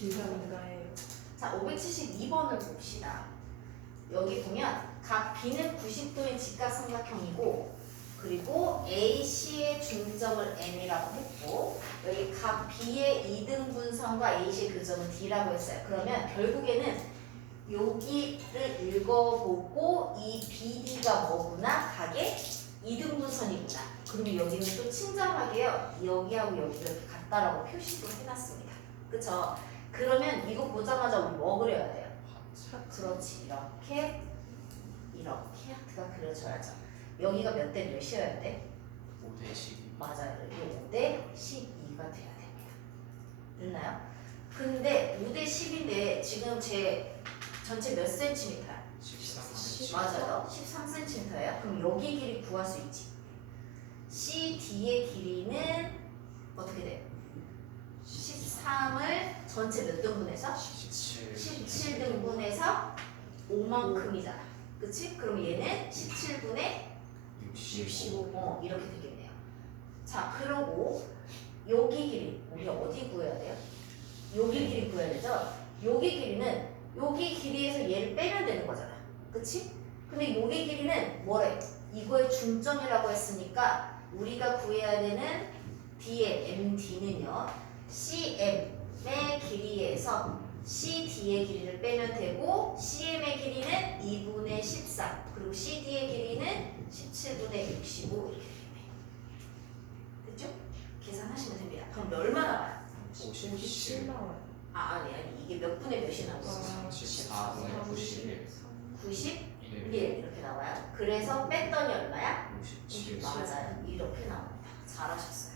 길다니까요. 자, 572번을 봅시다. 여기 보면 각 B는 90도의 직각삼각형이고 그리고 AC의 중점을 M이라고 했고 여기 각 B의 2등 분선과 AC의 교점은 D라고 했어요. 그러면 결국에는 여기를 읽어보고 이 BD가 뭐구나? 각의 2등 분선이구나. 그러면 여기는 또 친절하게요. 여기하고 여기를 같다라고 표시도 해놨습니다. 그쵸? 그러면 이거 보자마자 우리 뭐 그려야 돼요? 그렇지 이렇게 이렇게 하트가 그려져야죠 여기가 몇 대 몇이어야 돼? 5대 12 맞아요 이게 5대 12가 돼야 됩니다 됐나요? 근데 5대 10인데 지금 제 전체 몇 센티미터야? 13cm 맞아요 13cm예요 그럼 여기 길이 구할 수 있지 CD의 길이는 어떻게 돼? 13을 전체 몇 등분해서? 17 17등분해서 5만큼이잖아. 그치? 그럼 얘는 17분의 65 어, 이렇게 되겠네요. 자, 그러고 여기 길이 우리 어디 구해야 돼요? 여기 길이 구해야 되죠? 여기 길이는 여기 길이에서 얘를 빼면 되는 거잖아. 그치? 근데 여기 길이는 뭐래? 이거의 중점이라고 했으니까 우리가 구해야 되는 D의 MD는요. CM의 길이에서 CD의 길이를 빼면 되고 CM의 길이는 2분의 13 그리고 CD의 길이는 17분의 65 이렇게 되겠네요. 됐죠? 계산하시면 됩니다. 그럼 얼마 나와요? 57 57 나와요. 아 아니 아니 이게 몇 분의 몇이 나왔어? 34분의 91 91 1 이렇게 나와요. 그래서 뺐더니 얼마야? 57 맞아요. 이렇게 나옵니다. 잘하셨어요.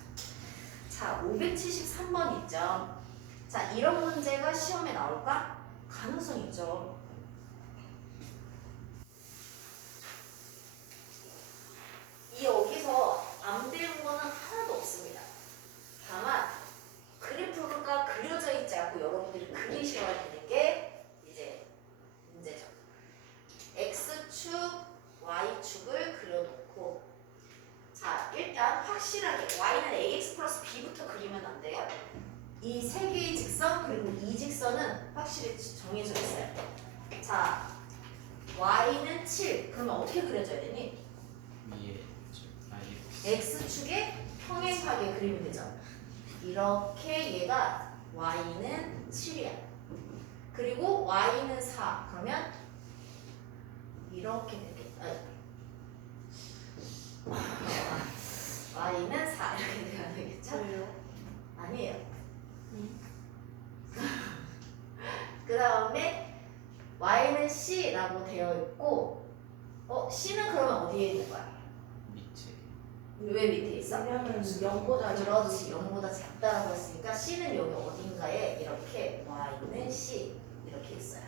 자, 573번 있죠. 자, 이런 문제가 시험에 나올까? 가능성 있죠. 이 여기서 안 배운 거는 하나도 없습니다. 다만 그래프가 그려져 있지 않고 여러분들이 그리셔야 되는 게 이제 문제죠. x축, y축을 그려놓고 자 일단 확실하게 y는 ax 플러스 b부터 그리면 안 돼요. 이 세 개의 직선 그리고 이 직선은 확실히 정해져 있어요. 자 y는 7 그러면 어떻게 그려져야 되니? 위에 x축에 평행하게 그리면 되죠. 이렇게 얘가 y는 7이야. 그리고 y는 4 그러면 이렇게 되겠다. y는 4 이렇게 돼야 되겠죠? 왜요? 아니에요. 음. 그 다음에 y는 c라고 되어 있고 어 c는 그러면 어디에 있는 거야? 밑에 왜 밑에 있어? 왜냐면 0보다 그렇지 0보다 작다라고 했으니까 c는 여기 어딘가에 이렇게 y는 c 이렇게 있어요.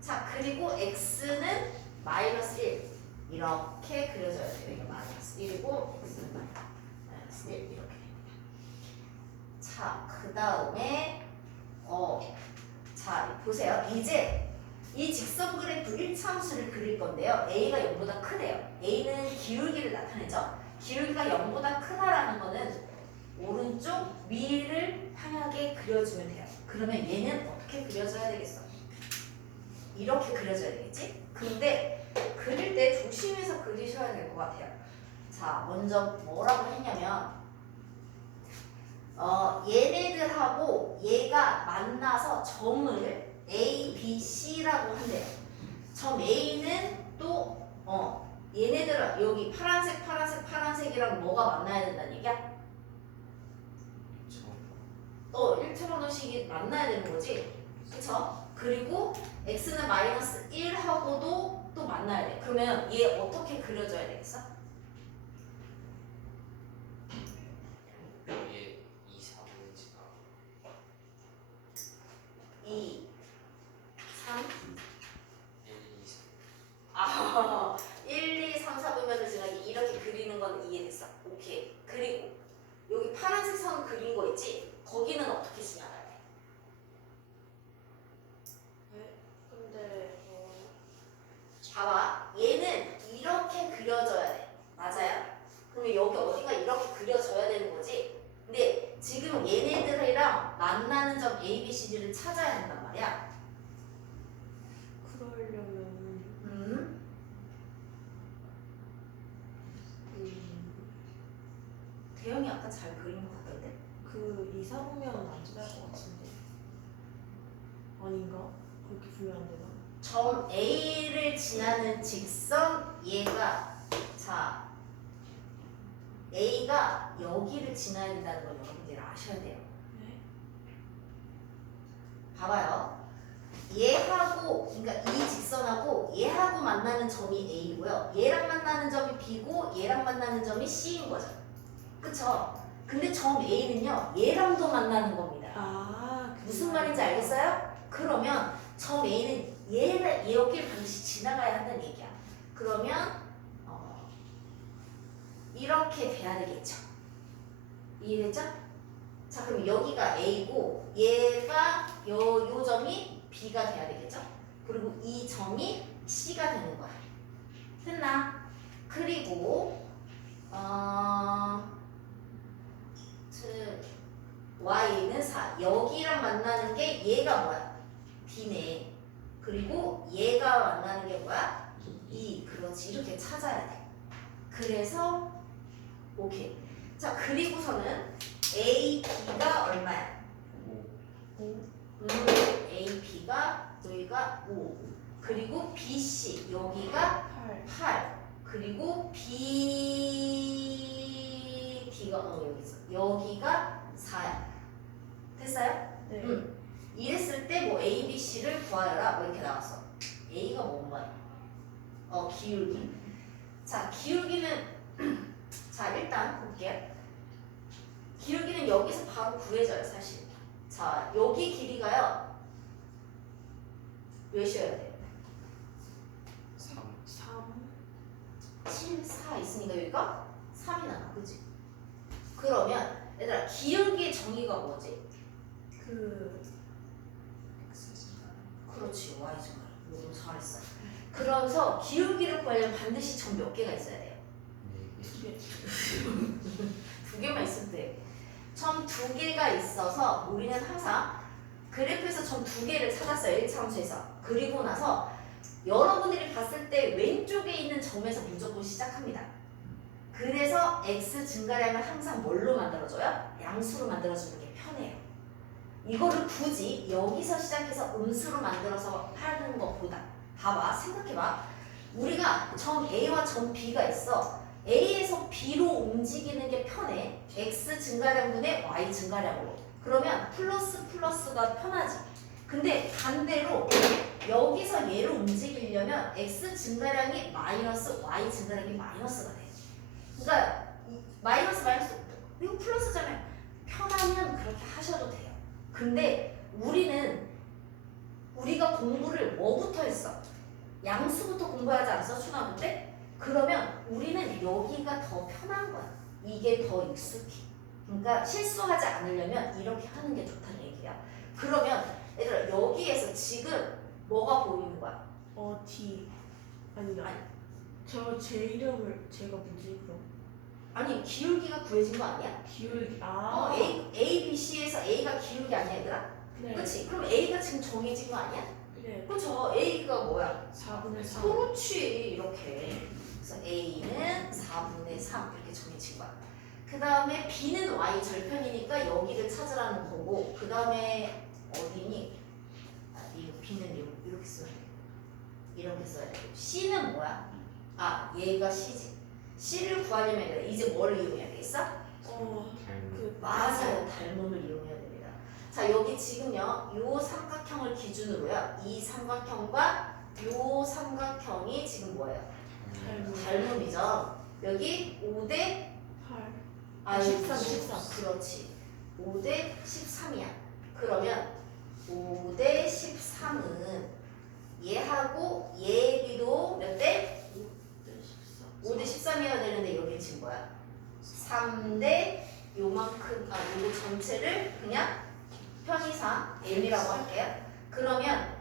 자 그리고 x는 마이너스 1 이렇게 그려져야 돼요. 이게 마이너스 1이고 x는 마이너스 1 이렇게 됩니다. 자그 다음에 어, 자 보세요. 이제 이 직선 그래프 1차함수를 그릴 건데요. a가 0보다 크대요. a는 기울기를 나타내죠. 기울기가 0보다 크다라는 거는 오른쪽 위를 향하게 그려주면 돼요. 그러면 얘는 어떻게 그려져야 되겠어? 이렇게 그려져야 되겠지? 근데 그릴 때 조심해서 그리셔야 될 것 같아요. 자, 먼저 뭐라고 했냐면 어, 얘네들하고 얘가 만나서 점을 A, B, C라고 한대요. 점 A는 또 어, 얘네들 여기 파란색, 파란색, 파란색이랑 뭐가 만나야 된다는 얘기야? 처음 또 1차원호식이 만나야 되는 거지. 그쵸? 그리고 x는 마이너스 1하고도 또 만나야 돼. 그러면 얘 어떻게 그려줘야 되겠어? 위에 2, 4분지가 2, 3, 1, 2, 3 아, 1, 2, 3, 4분면을 제가 이렇게 그리는 건 이해됐어. 오케이. 그리고 여기 파란색 선 그린 거 있지? 거기는 어떻게 지나가야 돼? 근데 어, 봐봐. 얘는 이렇게 그려져야 돼. 맞아요? 그러면 여기 어디가 이렇게 그려져야 되는 거지? 근데 지금 얘네들이랑 만나는 점 A, B, C, D를 찾아야 한단 말이야. 그러려면 음, 음, 대형이 아까 잘 그린 것 같던데. 그 이사보면 안 지날 것 같은데 아닌가? 그렇게 보면 안 되나? 점 A를 지나는 직선 얘가 자 A가 여기를 지나야 된다는 걸 여러분들이 아셔야 돼요. 네. 봐봐요. 얘하고 그러니까 이 직선하고 얘하고 만나는 점이 A고요. 얘랑 만나는 점이 B고 얘랑 만나는 점이 C인 거죠. 그쵸? 근데 점 A는요 얘랑도 만나는 겁니다. 아그 무슨 말인지 알겠어요? 그러면 점 A는 얘를 여기를 반드시 지나가야 한다는 얘기야. 그러면 어, 이렇게 돼야 되겠죠. 이해됐죠? 자 그럼 여기가 A고 얘가 요, 요 점이 B가 돼야 되겠죠? 그리고 이 점이 C가 되는 거야. 됐나? 그리고 어, 즉 y는 4. 여기랑 만나는 게 얘가 뭐야? b네. 그리고 얘가 만나는 게 뭐야? 2. 그렇지. 이렇게 찾아야 돼. 그래서 오케이. 자, 그리고서는 a, b가 얼마야? 오. 음, a, b가 여기가 5. 그리고 b, c 여기가 8 8 그리고 B D가 어 여기 여기가 4야 됐어요? 네. 응 이랬을 때 뭐 A, B, C를 구하여라 뭐 이렇게 나왔어 A가 뭔가요? 어 기울기 자 기울기는 자 일단 볼게요 기울기는 여기서 바로 구해져요 사실 자 여기 길이가요 몇이어야 돼요? 3 3 7, 4 있으니까 여기가 3이 나와 그지? 그러면 얘들아 기울기의 정의가 뭐지? 그 그렇지 Y잖아 너무 잘했어. 그래서 기울기를 구하려면 반드시 점 몇 개가 있어야 돼요? 4개. 두 개만 있으면 돼 점 두 개가 있어서 우리는 항상 그래프에서 점 두 개를 찾았어요 1차원수에서. 그리고 나서 여러분들이 봤을 때 왼쪽에 있는 점에서 무조건 시작합니다 그래서 x 증가량을 항상 뭘로 만들어줘요? 양수로 만들어주는 게 편해요. 이거를 굳이 여기서 시작해서 음수로 만들어서 하는 것보다 봐봐 생각해봐. 우리가 점 A와 점 B가 있어. A에서 B로 움직이는 게 편해. X 증가량분의 y 증가량으로. 그러면 플러스 플러스가 편하지. 근데 반대로 여기서 얘로 움직이려면 x 증가량이 마이너스 y 증가량이 마이너스가 돼 그러니까 이 마이너스 마이너스 이거 플러스잖아요. 편하면 그렇게 하셔도 돼요. 근데 우리는 우리가 공부를 뭐부터 했어? 양수부터 공부하지 않았어 초등학교 때? 그러면 우리는 여기가 더 편한 거야. 이게 더 익숙해. 그러니까 실수하지 않으려면 이렇게 하는 게 좋다는 얘기야. 그러면 얘들아 여기에서 지금 뭐가 보이는 거야? 어 D 아니 아니. 저 제 이름을 제가 뭐지 그럼 아니 기울기가 구해진 거 아니야? 기울기 어, 아 A, A, B, C에서 A가 기울기 아니야 얘들아? 네. 그치? 그럼 A가 지금 정해진 거 아니야? 네. 그쵸? A가 뭐야? 4분의 3 그렇지 이렇게 그래서 A는 4분의 3 이렇게 정해진 거야 그 다음에 B는 Y 절편이니까 여기를 찾으라는 거고 그 다음에 어디니? 아, 이 B는 이렇게, 써야 돼 이렇게 써야 되고 C는 뭐야? 아 얘가 C지 C를 구하려면 얘들아 이제 뭘 이용해야 되겠어? 어, 닮은 그 맞아요. 닮음을 이용해야 됩니다. 자, 여기 지금요. 요 삼각형을 기준으로요. 이 삼각형과 요 삼각형이 지금 뭐예요? 닮음이죠. 여기 5대 8 아, 13, 13. 그렇지. 5대 13이야. 그러면 5대 13은 얘하고 얘비도 몇 대? 5대 13이어야 되는데 여기 지금 뭐야? 3대 요만큼 아 요거 전체를 그냥 편의상 m이라고 할게요. 그러면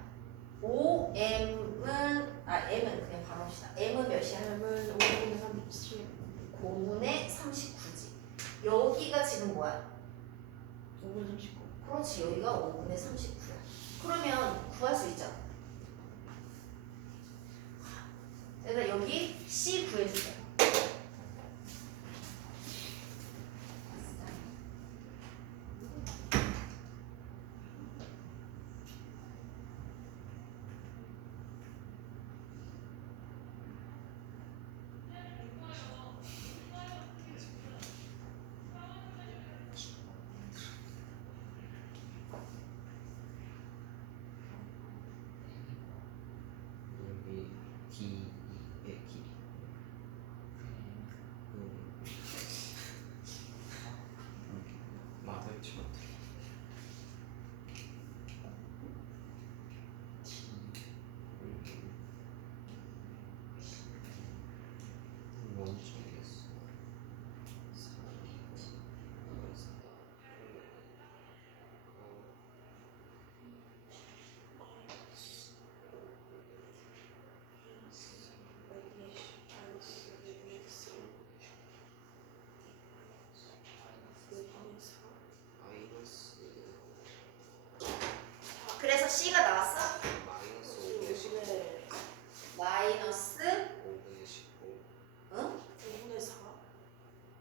5m은 아 m은 그냥 바로 합시다. m은 몇이야? 닮은 5분의 37 5분의 39지. 여기가 지금 뭐야? 5분 39. 그렇지 여기가 5분의 39야 그러면 구할 수 있죠 여기 C 구해주세요 여기 D 2의 길이 맞아요 저 뭔지 모르겠어 마이너스 그래서 C가 나왔어 마이너스 5분의 19 마이너스 5분의 19 응? 5분의 4.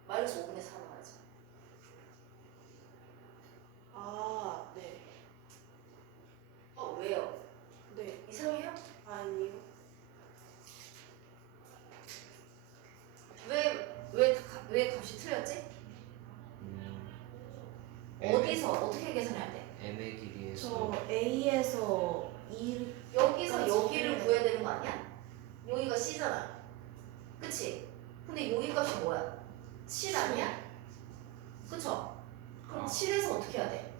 마이너스 5분의 4로 말이죠 아, 네. 어 왜요? 네. 이상해요? 아니요. 왜, 왜, 가- 왜 값이 틀렸지? 음, 어디서 어떻게 계산해야 돼? M의 길이에서 저 A에서 2 여기서 그렇지. 여기를 구해야 되는 거 아니야? 여기가 C잖아. 그치? 근데 여기 값이 뭐야? 7 아니야? 그쵸? 그럼 아. 7에서 어떻게 해야 돼?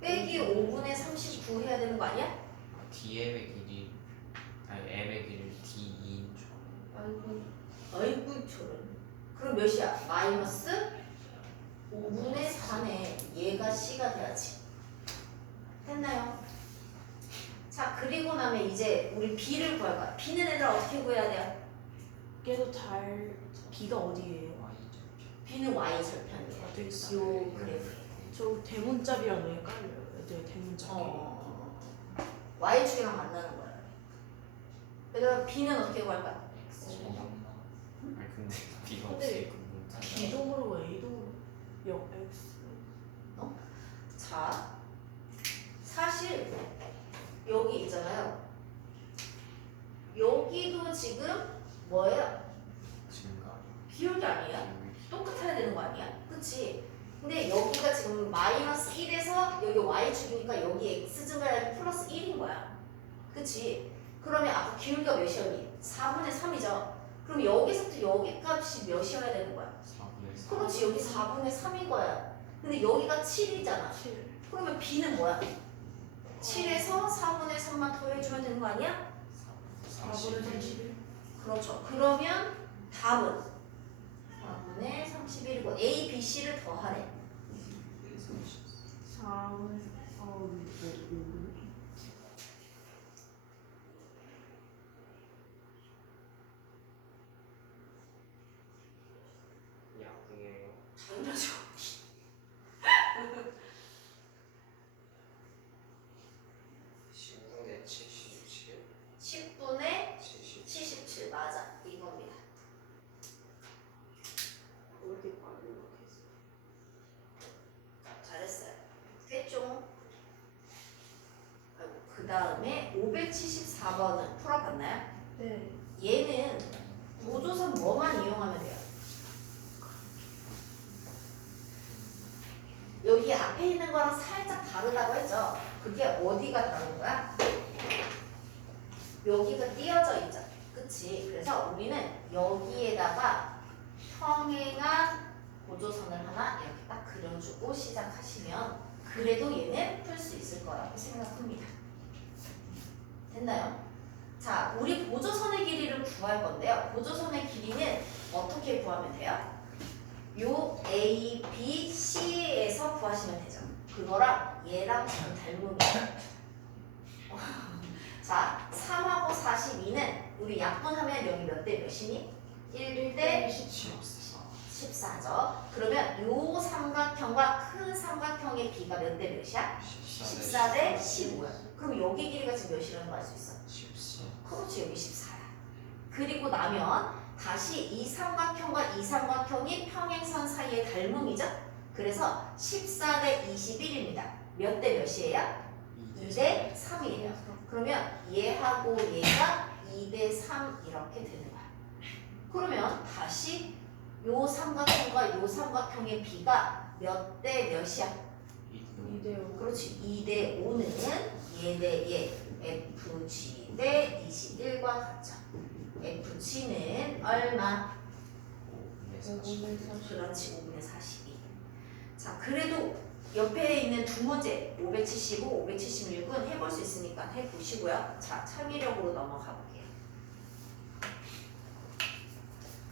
빼기 5분의 39 해야 되는 거 아니야? 아, DM의 길이 아니 M의 길이 D2인 줄 아이고, 아이고 저런. 그럼 몇이야? 마이너스 5분의 4네. 얘가 C가 돼야지. 됐나요? 자, 그리고 나면 이제 우리 B를 구할 거야. B는 애들 어떻게 구해야 돼요? 깨도 잘 B가 어디예요? B는 Y 절편이에요. 아, 되게 요 그래프. 저 대문짝이랑 왜 헷갈려요? 애들 대문짝이. 어. Y축이랑 만나는 거야. 그다음 B는 어떻게 구할 거야? 근데 B가 근데 없으니까 문자가 B동으로 A동으로 0 X. 자, 사실 여기 있잖아요. 여기도 지금 뭐예요? 증가 비율이 아니에요? 똑같아야 되는 거 아니야? 그치? 근데 여기가 지금 마이너스 1에서 여기 y축이니까 여기 x 증가량이 플러스 1인 거야. 그치? 그러면 아까 기울기가 여기? 4분의 3이죠? 그럼 여기서부터 여기 값이 몇이어야 되는 거야? 4분의 4 그렇지 여기 4분의 3인 거야. 근데 여기가 7이잖아. 7. 그러면 b는 뭐야? 7에서 4분의 3만 더해주면 되는 거 아니야? 4분의 31. 그렇죠. 그러면 답은 4분의 31이고 a, b, c를 더하래. 4분의 어, 5. 야구예요 당연하죠. 10분의 77 10분의 77 77 맞아. 이겁니다. 왜 이렇게 빨리 이렇게 했어? 잘했어요. 됐죠? 그 다음에 574번은 풀어봤나요? 네. 얘는 보조선 뭐만 이용하면 돼요? 여기 앞에 있는 거랑 살짝 다르다고 했죠? 그게 어디가 다른 거야? 여기가 띄어져 있죠? 그치? 그래서 우리는 여기에다가 평행한 보조선을 하나 이렇게 딱 그려주고 시작하시면 그래도 얘는 풀 수 있을 거라고 생각합니다. 됐나요? 자, 우리 보조선의 길이를 구할 건데요. 보조선의 길이는 어떻게 구하면 돼요? 요 A, B, C에서 구하시면 되죠. 그거랑 얘랑 좀 닮은이에요. 자, 3하고 42는 우리 약분하면 여기 몇 대 몇이니? 1대 14 14죠. 그러면 요 삼각형과 큰 삼각형의 B가 몇 대 몇이야? 14 14대 15야. 그럼 여기 길이가 지금 몇이라는 거 알 수 있어? 14 그렇지 여기 14야. 그리고 나면 다시 이 삼각형과 이 삼각형이 평행선 사이의 닮음이죠? 그래서 14대 21입니다. 몇 대 몇이에요? 2대 3이에요. 그러면 얘하고 얘가 2대 3 이렇게 되는 거야. 그러면 다시 요 삼각형과 요 삼각형의 비가 몇 대 몇이야? 2대5 그렇지. 2대 5는 얘 대 얘, FG 대 21과 같죠. FG는 얼마? 5분의 30 그렇지. 5분의 42. 자, 그래도 옆에 있는 두 문제 575, 576은 해볼 수 있으니까 해보시고요. 자, 참이력으로 넘어가 볼게요.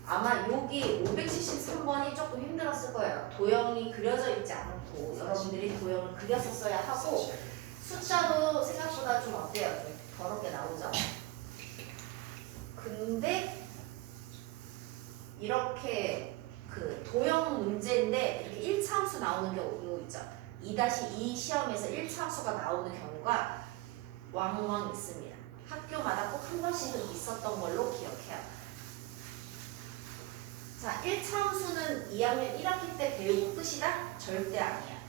아마 여기 573번이 조금 힘들었을 거예요. 도형이 그려져 있지 않고 여러분들이 도형을 써야 하고 숫자도 생각보다 좀 어때요? 좀 더럽게 나오죠? 근데 이렇게 그 도형 문제인데 이렇게 1차 함수 나오는 경우 있죠. 2-2 시험에서 1차 함수가 나오는 경우가 왕왕 있습니다. 학교마다 꼭 한 번씩은 있었던 걸로 기억해요. 자, 1차 함수는 2학년 1학기 때 배우고 끝이다? 절대 아니야.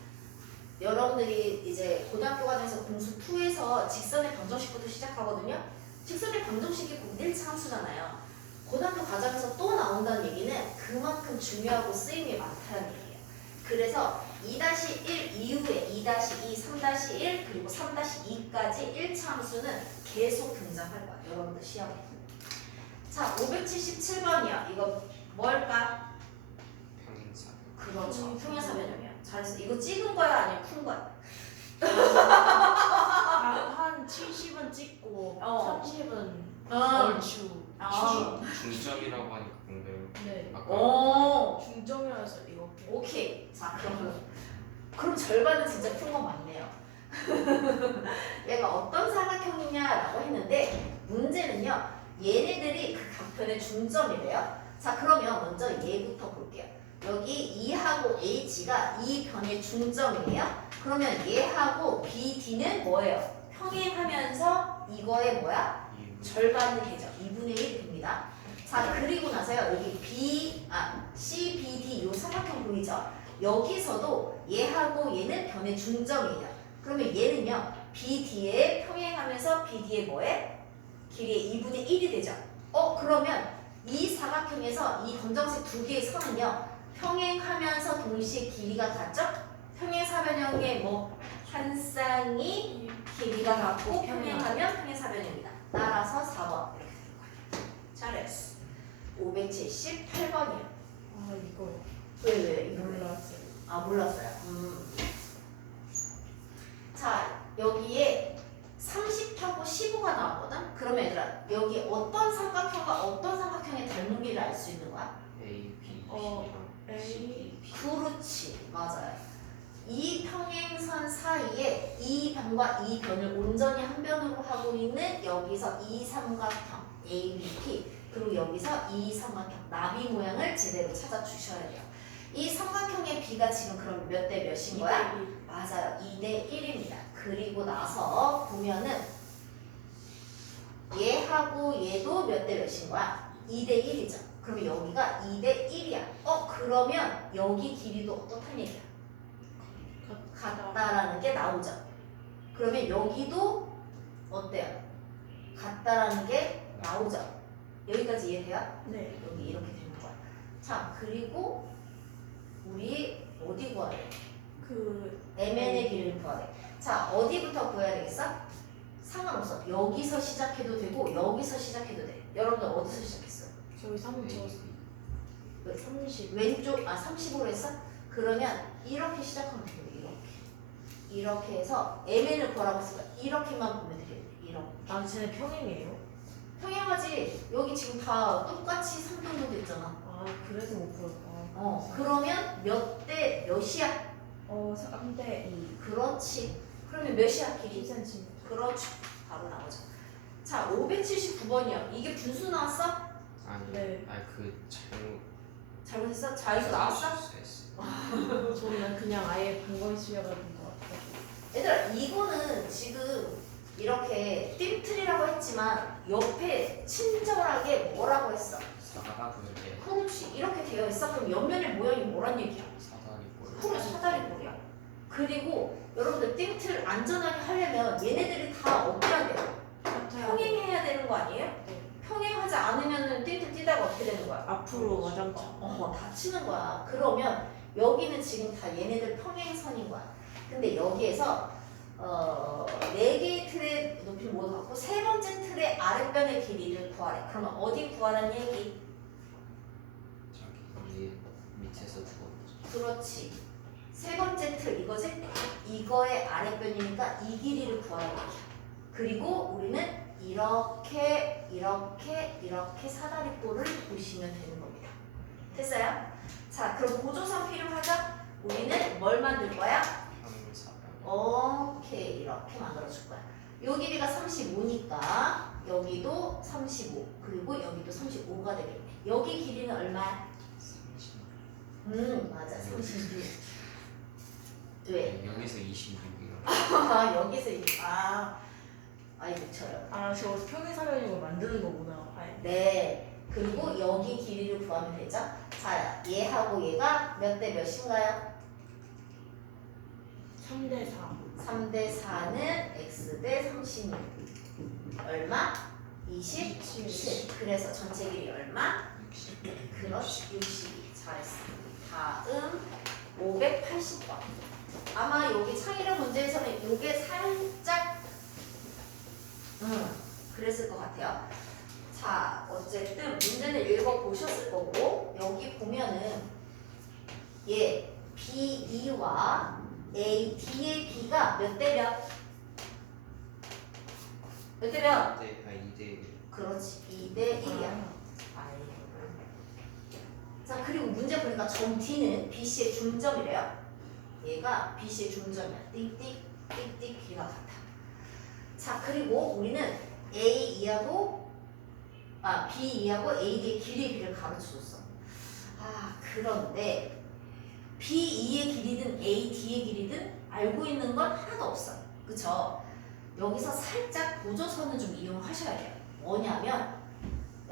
여러분들이 이제 고등학교 과정에서 공수 2에서 직선의 방정식부터 시작하거든요. 직선의 방정식이 곧 1차 함수잖아요. 고등학교 과정에서 또 나온다는 얘기는 그만큼 중요하고 쓰임이 많다는 얘기예요. 그래서 2-1 이후에 2-2, 3-1 그리고 3-2까지 1차 함수는 계속 등장할 거야. 여러분들 시험에. 자, 577번이요. 이거 뭘까? 평행사 그렇죠. 평행사 변형이야. 잘했어. 이거 찍은 거야? 아니면 푼 거야? 아, 한 70은 찍고 어. 30은 어. 얼추 아. 중점이라고 하니까 공대로 네 아까 오. 중점이라서 이렇게 오케이. 자, 그럼 그럼 절반은 진짜 푼거 맞네요. 얘가 어떤 삼각형이냐라고 했는데 문제는요. 얘네들이 그 각편의 중점이래요. 자, 그러면 먼저 얘부터 볼게요. 여기 2하고 H가 이 변의 중점이에요. 그러면 얘하고 BD는 뭐예요? 평행하면서 이거의 뭐야? 절반이 되죠. 2분의 1입니다. 자, 그리고 나서요. 여기 B, 아, CBD 요 삼각형 보이죠? 여기서도 얘하고 얘는 변의 중점이에요. 그러면 얘는요. BD에 평행하면서 BD에 뭐에? 길이의 2분의 1이 되죠. 어, 그러면 이 삼각형에서 이 검정색 두 개의 선은요. 평행하면서 동시에 길이가 같죠? 평행 사변형의 뭐 한 쌍이 길이가 같고 평행하면 평행 사변형이다. 따라서 4번 이렇게 되는 거예요. 잘했어. 578번이요. 아 이거 왜, 왜? 이거 왜? 몰랐어요 아, 몰랐어요. 음. 자, 여기에 30하고 15가 나왔거든? 그러면 얘들아, 여기 어떤 삼각형과 어떤 삼각형의 닮은비를 알 수 있는 거야? A, B, 어, C랑 A. C, B 그렇지. 맞아요. 이 평행선 사이에 이 변과 이 변을 온전히 한 변으로 하고 있는 여기서 이 삼각형 ABP 그리고 여기서 이 삼각형 나비 모양을 제대로 찾아 주셔야 돼요. 이 삼각형의 B가 지금 그럼 몇 대 몇인 거야? 맞아요. 2대 1입니다. 그리고 나서 보면은 얘하고 얘도 몇 대 몇인 거야? 2대 1이죠. 그러면 여기가 2대 1이야. 어, 그러면 여기 길이도 어떻단 얘기야? 같다라는 게 나오죠. 그러면 여기도 어때요? 같다라는 게 나오죠. 여기까지 이해돼요? 네 여기 이렇게 되는 거야. 자, 그리고 우리 어디 구해야 돼? 그 MN의 길이를 구해야 돼. 자, 어디부터 구해야 되겠어? 상관없어. 여기서 시작해도 되고 여기서 시작해도 돼. 여러분들 어디서 시작했어? 저기 3 A, 저 왜? 30 왼쪽 아 30으로 했어? 그러면 이렇게 시작하면 돼요. 이렇게. 이렇게 해서 MN을 구하라고 거야. 이렇게만 보면 되겠네. 이렇게. 아 쟤네 평행이에요? 평행하지. 여기 지금 다 똑같이 3등분 됐잖아. 아 그래서 못 풀었다 어. 그러면 몇 대 몇이야? 어 3대 2 그렇지. 그러면 몇이야 길이? 10cm 그렇죠. 바로 나오죠. 자, 579번이요. 이게 분수 나왔어? 아니 네. 아니 그 잘못 잘못했어? 자유수 나왔어? 실수했어. 저는 그냥 아예 수열하는 거 얘들아 이거는 지금 이렇게 띵틀이라고 했지만 옆에 친절하게 뭐라고 했어? 보일때 그렇지 이렇게 되어 있어 그럼 옆면의 모양이 뭐란 얘기야? 사다리 꼴 그래 사다리 꼴이야 그리고 여러분들 띵틀 안전하게 하려면 얘네들이 다 어떻게 해야 돼요? 평행해야 되는 거 아니에요? 네. 평행하지 않으면 띵틀 뛰다가 어떻게 되는 거야? 앞으로 와장창. 어, 다치는 거야. 그러면 여기는 지금 다 얘네들 평행선인 거야. 근데 여기에서 어, 네 개의 틀의 높이를 모두 갖고 세 번째 틀의 아랫변의 길이를 구하래. 그러면 어디 구하라는 얘기? 저기 위에 밑에서 주고 그렇지. 세 번째 틀 이거지? 이거의 아랫변이니까 이 길이를 구하는 거야. 그리고 우리는 이렇게 이렇게 이렇게 사다리꼴을 보시면 되는 겁니다. 됐어요? 자, 그럼 보조선 필요하죠? 우리는 뭘 만들 거야? 오케이 이렇게 만들어줄 거야. 요 길이가 35니까 여기도 35 그리고 여기도 35가 되겠네. 여기 길이는 얼마야? 30음 맞아 36. 왜? 네, 여기서 26이요 아 여기서 이- 아 아이 미쳐요. 아, 저 평행사변이고 만드는 거구나. 아예. 네. 그리고 여기 길이를 구하면 되죠. 자 얘하고 얘가 몇 대 몇인가요? 3대 4. 3대 4는 x 대 36. 얼마? 27. 그래서 전체 길이 얼마? 60 그렇지 62 잘했어 다음 580번 아마 여기 창의력 문제에서는 이게 살짝 음 그랬을 것 같아요 자 어쨌든 문제는 읽어보셨을 거고 여기 보면은 얘 B2와 A, D의 B가 몇 대 몇? 몇 대 몇? 2대 아 2대 그렇지 2대 1이야 자 그리고 문제 보니까 점 D는 BC의 중점이래요. 얘가 BC의 중점이야. 띡띡 띡띡 길이가 같아. 자 그리고 우리는 A 이하고 아 B 이하고 AD의 길이의 비를 가르쳐줬어. 아 그런데 B 2의 길이든 A D의 길이든 알고 있는 건 하나도 없어. 그쵸? 여기서 살짝 보조선을 좀 이용하셔야 돼요. 뭐냐면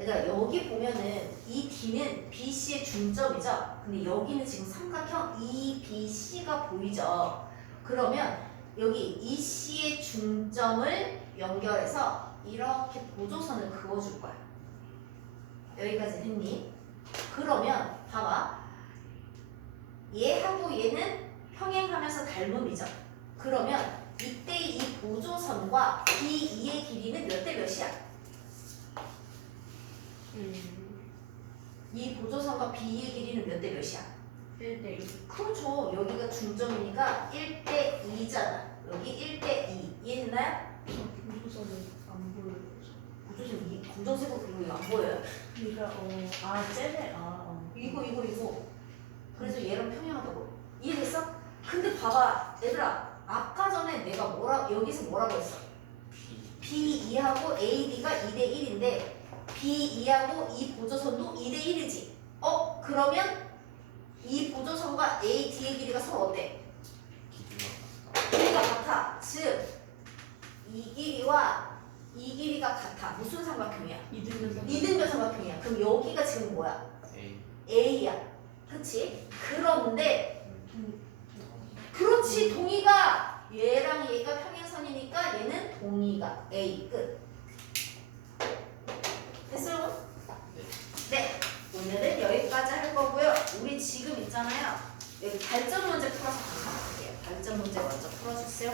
얘들아 여기 보면은 이 D는 BC의 중점이죠. 근데 여기는 지금 삼각형 EBC가 보이죠. 그러면 여기 EC의 중점을 연결해서 이렇게 보조선을 그어줄 거야. 여기까지 됐니? 그러면 봐봐. 얘하고 얘는 평행하면서 닮음이죠. 그러면 이때 이 보조선과 B2의 길이는 몇 대 몇이야? 음. 이 보조선과 B의 길이는 몇 대 몇이야? 1대 2. 그렇죠. 여기가 중점이니까 1대 2잖아. 여기 1대 2. 이해했나요? 보조선은 안 보여요. 보조선 이 검정색으로 그리고 이거 안 보여요. 그러니까 어, 아, 쟤네. 아, 어. 이거 이거 이거. 그래서 얘랑 평행하다고. 이해됐어? 근데 봐봐. 얘들아. 아까 전에 내가 뭐라 여기서 뭐라고 했어? P B2하고 AD가 2대 1인데 B2하고 이 보조선도 2대 1이지. 어? 그러면 이 보조선과 AD의 길이가 서로 어때? 길이가 같아. 즉, 이 길이와 이 길이가 같아. 무슨 삼각형이야? 이등변 이등변 삼각형이야. 그럼 여기가 지금 뭐야? A A야. 그렇지? 그런데 음. 그렇지 동의가 얘랑 얘가 평행선이니까 얘는 동의가. A 끝. 됐어요? 네. 오늘은 여기까지 할 거고요. 우리 지금 있잖아요. 여기 발전 문제 풀어서 같이 볼게요. 발전 문제 먼저 풀어주세요.